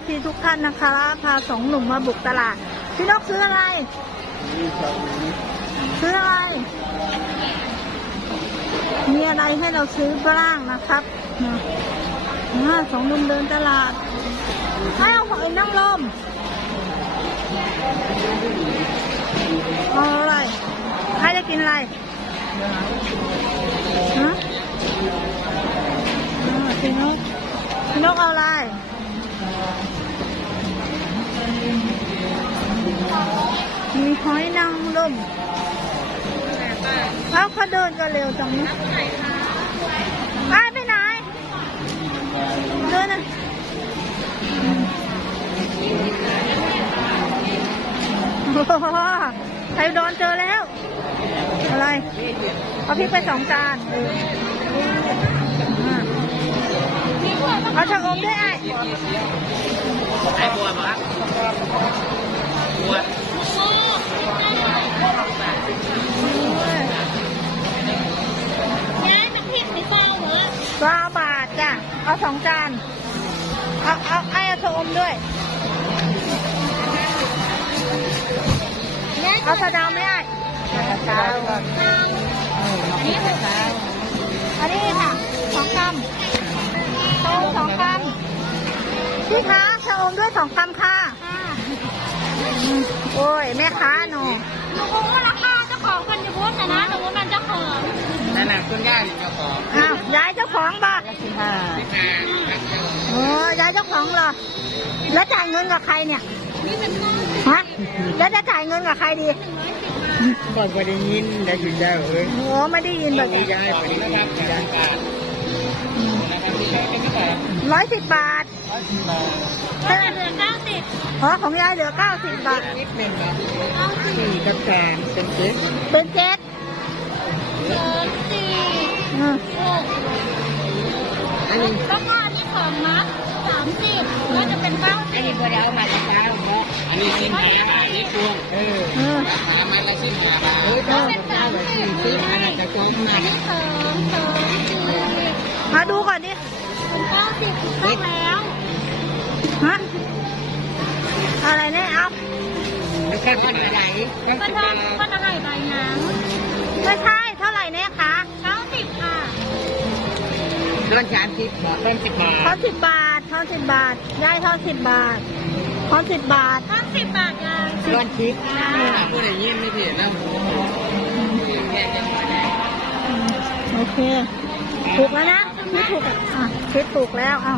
ฟซีทุกท่านนะคะ พาสองหนุ่มมาบุกตลาด พี่นกซื้ออะไร ซื้ออะไร มีอะไรให้เราซื้อบ้างนะครับนะอ่าสองหนุ่มเดินตลาด ให้เอาหอยนางรมเอาอะไรให้จะกินอะไรฮะพี่นกพี่นกเอาอะไร มีหอยนางรมเอาเขาเดินกันเร็วจังนี้ไปไปไหนเดินนะโอ้โหไทยดอนเจอแล้ว อะไร เอาพริกไปสองจานอออ่าเอาชะอมด้วยไอ้ไอ้บัวมาบัว ย้ายมันผิดไม่เปล่าเหรอปลาบาทจ้ะ เอาสองจาน เอาเอาไอ้เอาชะอมด้วยย้ายเอาสะเดาวไหม่ไอ้สะเดาวอันนี้ถูกแล้วอันนี้ค่ะสองกำชะอมสองกำพี่คะชะอมด้วยสองกำค่ะค่ะอืมโอ้ย แม่ค้าหนูหนูคงว่า ดนะนะหนูว่ามันเจ้าของนั่นน่ะคุณย่านี่เจ้าของอ้าวย้ายเจ้าของบ่สิบห้าสิบห้าโอ้ย้ายเจ้าของเหรอ แล้วจ่ายเงินกับใครเนี่ยนี่เป็นข้อฮะแล้วจะจ่ายเงินกับใครดีก่อนไปได้ยินได้ยินได้เอ้ยโอ้ไม่ได้ยินแบบนี่ย้ายไปได้ยินย้า ร้อยสิบบาทร้อยสิบบาทก็จะเหลือเก้าสิบอ๋อของยายเหลือเก้าสิบบาทนิดหนึ่งครับเก้าสิบสี่กับการเป็นเจ็ดเป็นเจ็ดสองสี่อืมหกอันนี้แล้วก็อันนี้ของมัดสามสิบก็จะเป็นเก้าสิบบัวเดียวมาแล้วครับอันนี้สิ้นหาบาทนี่พวงเออเออมามาละสิ้นหาบาทเออถ้าเป็นสามสิบซื้ออันนั้นจะจงมาอันนี้สองสองสี่มาดูก่อนดิเป็นเก้า สิบถูกต้องแล้วฮะอะไรเนี่ยเอาไม่ใช่คนอะไรก็ถ้าก็จะให้ใบหนังไม่ใช่เท่าไหร่เนี่ยคะเก้าสิบค่ะต้นสามสิบบาทต้นสิบบาทอทนสิบบาททอนสิบบาทยายทอนสิบบาททอนสิบบาทห้าสิบบาทยายต้นทิพย์พูดอย่างนี้ไม่ผิดนะโอเคถูกแล้วนะ คิดถูกอะคิดถูกแล้วเอา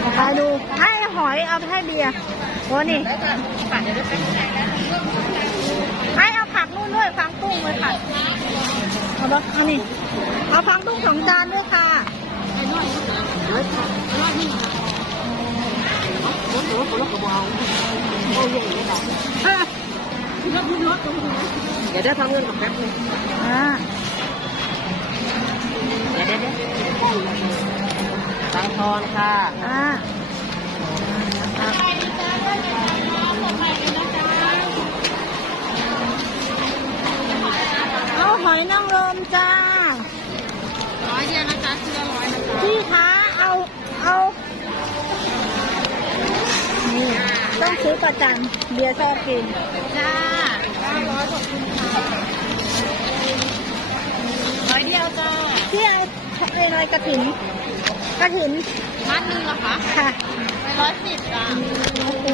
เอาไปดูให้หอยเอาไปให้เบียร์โอ้นี่ให้เอาผักนู่นด้วยฟังกุ้งเลยค่ะเอาปะเอานี่เอาฟังกุ้งสองจานด้วยค่ะเเดี๋ยวได้ทำเงินกับแป๊บนึงอ่าเดี๋ยวเดี๋ยวตังทอนค่ะอ่าเอาหอยนางรมจ้าร้อยเดียวนะจ๊ะเสื้อร้อยนะคะพี่คะเอาเอา ต้องซื้อประจำเบียร์ชอบกิน จ้าร้อยขอบคุณค่ะร้อยเดียวจ้าพี่ไอ้ไอ้อะไรกระถินกระถินมัดหนึงเหรอคะค่ะไปร้อยสิบจ้าโอ้โห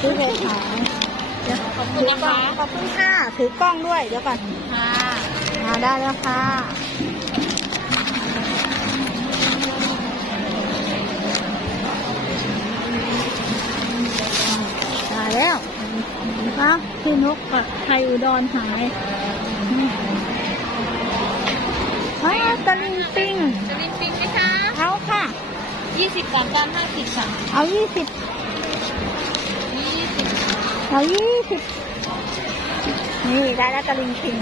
ซื้อไปขาย เดี๋ยวขอบคุณนะคะ ขอบคุณค่ะ ถือกล้องด้วย เดี๋ยวก่อนค่ะมาได้แล้วค่ะ มาแล้วนะพี่นกกับไทยอุดรหายอ้าวตะลิงปิง จะลินปิงไหมคะ เอาค่ะยี่สิบสามจานห้าสิบค่ะเอายี่สิบยี่สิบ เอายี่สิบนี่ ได้แล้วตะลิงปิง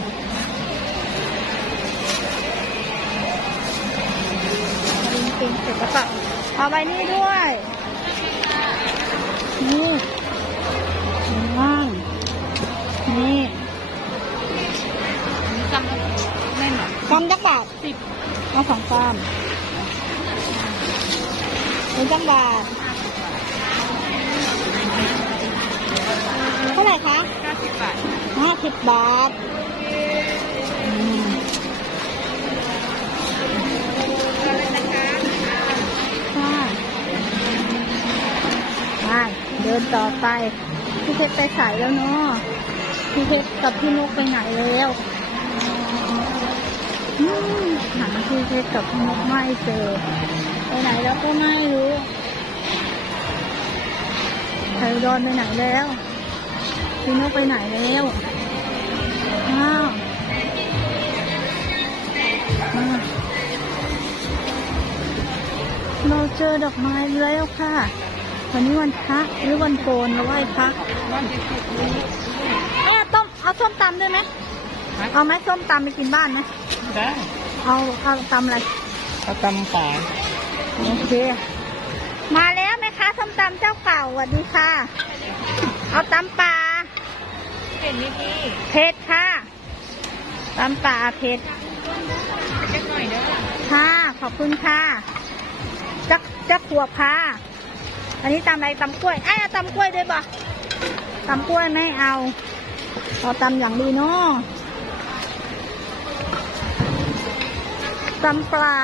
ตะลิงปิงเสร็จแล้วก็เอาใบนี้ด้วย นี่ว่างนี่จำไม่หมดกำจักบาทสิบเอาสองกรัมเป็นจักบาทเท่าไหร่ คะเก้าสิบบาทห้าสิบบาทอืมค่ะไปเดินต่อไป พี่เพชรไปสายแล้วเนาะพี่เพชรกับพี่นกไปไหนแล้วอืมหาพี่เพชรกับพี่นกไม่เจอ ไปไหนแล้วก็ไม่รู้ไทยดอนไปไหนแล้ว พี่นกไปไหนแล้วอ้าวอ้าวเราเจอดอกไม้แล้วค่ะ วันนี้วันพระหรือวันโกนเราไหว้พระเอ้ยต้มเอาส้มตำด้วยไหมเอาไหมส้มตำไปกินบ้านไหมได้เอาเอาตำอะไรเอาตำป่าโอเค มาแล้วแม่ค้าส้มตำเจ้าเก่าสวัสดีค่ะเอาตำป่า เห็นนี่พี่เผ็ดค่ะตำป่าเผ็ดเล็กหน่อยเด้อค่ะ ขอบคุณค่ะ จักจักขวบค่ะ อันนี้ตำอะไรตำกล้วยไอ้ยเอาตำกล้วยด้วยบ่ตำกล้วยไม่เอาเอาตำอย่างดีเนาะตำปลา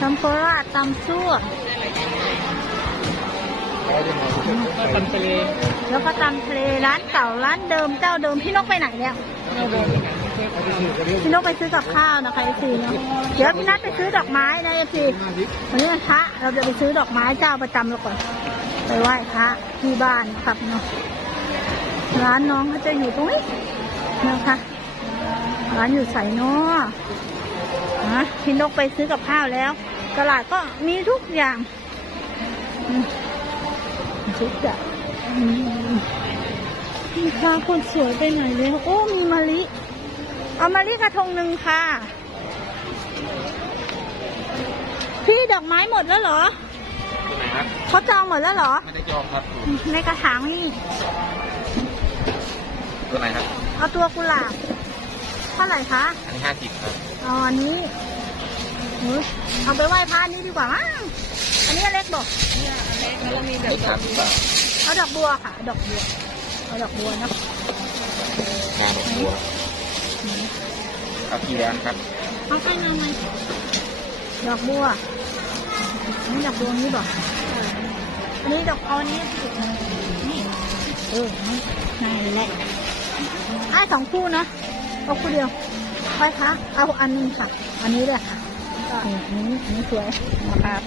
ตำโคราชตำซั่วก็ ตำทะเลแล้วก็ตำทะเลร้านเก่าร้านเดิมเจ้าเดิมพี่นกไปไหนเนี่ยพี่นกไปซื้อกับข้าวนะคะไอซีเนาะเดี๋ยวพี่นัดไปซื้อดอกไม้นะไอซีวันนี้วันพระเราจะไปซื้อดอกไม้เจ้าประจำเราก่อนไปไหว้พระที่บ้านครับเนาะร้านน้องเขาจะอยู่ตรงนี้นะคะร้านอยู่ใส่เนาะนะพี่นกไปซื้อกับข้าวแล้ว ตลาดก็มีทุกอย่าง อืมทุกอย่างอืมมีค้าคนสวยไปไหนแล้วโอ้มีมะลิ เอามารีกระทงหนึ่งค่ะ พี่ดอกไม้หมดแล้วเหรอตัวไหนครับเขาจองหมดแล้วเหรอ ไม่ได้จองครับในกระถางนี่ตัวไหนครับ เอาตัวกุหลาบเท่าไหร่คะ อันนี้ห้าสิบครับเอาอันนี้ อุ๊ยเอาไปไหว้พระอันนี้ดีกว่ามั้งอันนี้เล็กบอกแล้วเรามีแบเล็บกสามสิบบาทเอาดอกบัวค่ะเอาดอกบัว เอาดอกบัวเนอะงานดอกบัวเอากี่ร้านครับเอาไปมาไหมดอกบัวอันนี้ดอกบัวนี้บอกอันนี้ดอกเอาอันนี้นี่เออนี่นั่นแหละอะสองคู่นะเอาคู่เดียวไปคะเอาอันนึงค่ะ อันนี้เลยค่ะ นี่อันนี้อันนี้สวยนะครับ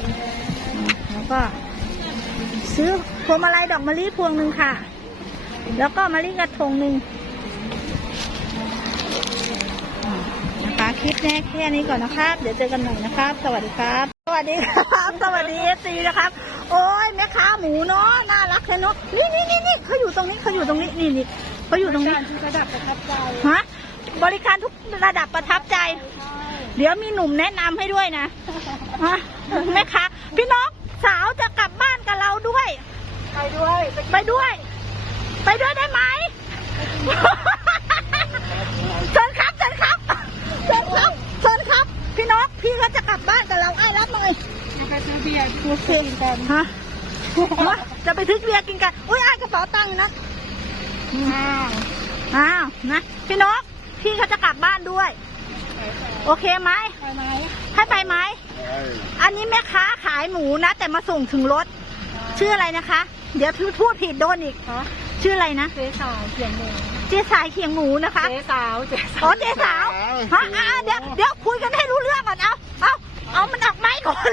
อืมแล้วก็ ซื้อพวงมาลัยดอกมะลิพวงหนึ่งค่ะ แล้วก็มะลิกระทงหนึ่งอ่านะคะคลิปแรกแค่นี้ก่อนนะครับ เดี๋ยวเจอกันใหม่นะครับ สวัสดีครับ สวัสดีครับ สวัสดีเอซีนะครับ โอ้ยแม่ค้าหมูเนาะน่ารักเลยเนาะนี่นี่นี่นี่เขาอยู่ตรงนี้เขาอยู่ตรงนี้นี่นี่เขาอยู่ตรงนี้ที่ระดับประทับใจฮะบริการทุกระดับประทับใจ เดี๋ยวมีหนุ่มแนะนำให้ด้วยนะฮะแม่ค้าพี่น้องสาวจะกลับบ้านกับเราด้วย ไปด้วย ไปด้วย ไปด้วยได้ไหมเชิญครับเชิญครับเชิญครับเชิญครับ พี่นกพี่ก็จะกลับบ้านกับเราไอ้รับหน่อยไปซื้อเบียร์โอเคกันฮะฮะจะไปทึกเบียร์กินกัน อุ้ยไอ้กระเป๋าตังค์นะอ้าวอ้าวนะพี่นกพี่เขาจะกลับบ้านด้วย โอเคไหมไปไหมให้ไปไหมอันนี้แม่ค้าขายหมูนะ แต่มาส่งถึงรถ ชื่ออะไรนะคะ เดี๋ยวพูดผิดโดนอีกฮะชื่ออะไรนะเจ๊สาวเขียนหนึ่งเจ๊สายเขียงหมูนะคะเจ๊สาวเจ๊สาวอ๋อเจ๊สาวฮะอะอะเดี๋ยวเดี๋ยวคุยกันให้รู้เรื่องก่อนเอาเอาเอามันออกไม้ก่อน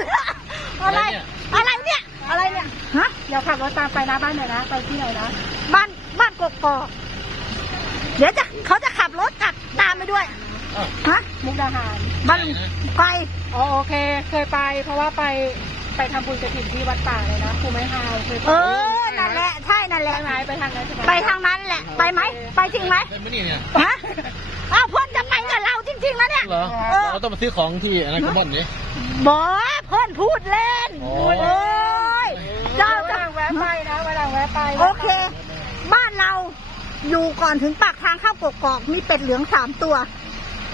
อะไรอะไรเนี่ยอะไรเนี่ยฮะเดี๋ยวขับรถตามไปนะบ้านหน่อยนะไปที่ไหนนะบ้านบ้านกกอกเดี๋ยวจะเขาจะขับรถกลับตามไปด้วยฮะมุ กดาหาร บ้านไปอ๋อโอเค เคยไป เพราะว่าไปไปทำบุญกระถิ่นที่วัดป่าเลยนะครูไม้ฮาวเคยไปเออ นั่นแหละ ใช่นั่นแหละใช่ไหมไปทางนั้นใช่ไหมไปทางนั้นแหละ ไปไหม ไปจริงไหมเป็นไม่นี่เนี่ยฮะอ้าวพ่นจะไปกับเราจริงๆนะเนี่ยเหรอเราต้องมาซื้อของที่อันนั้นก็บ่อนนี้บอกว่าพ่นอิ้นพูดเล่นโอ้โอ้ยเจ้าเวจะลาแวะไปนะเวลาแวะไป โอเค บ้านเราอยู่ก่อนถึงปากทางเข้ากกอกมีเป็ดเหลืองสามตัว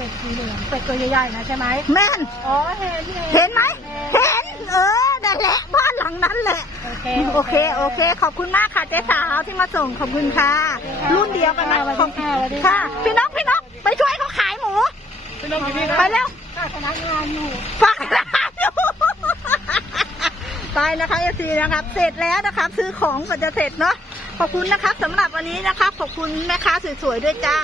เป็ดสีเหลืองเป็ดตัวใหญ่ๆนะใช่ไหมแม่น อ๋อเห็นเห็นไหม เห็น เออนั่นแหละ บ้านหลังนั้นแหละ โอเค โอเค โอเค ขอบคุณมากค่ะเจ๊สาวที่มาส่ง ขอบคุณค่ะ รุ่นเดียวกันนะสวัสดีค่ะสวัสดีค่ะ พี่นกพี่นกไปช่วยเขาขายหมู พี่น้องอยู่นี่นะไปเร็วค่ะพนักงานอยู่ฝากร้านอยู่ไปนะคะเอซีนะครับ เสร็จแล้วนะครับ ซื้อของก่อนจะเสร็จเนาะ ขอบคุณนะครับสำหรับวันนี้นะครับขอบคุณแม่ค้าสวยๆด้วยจ้า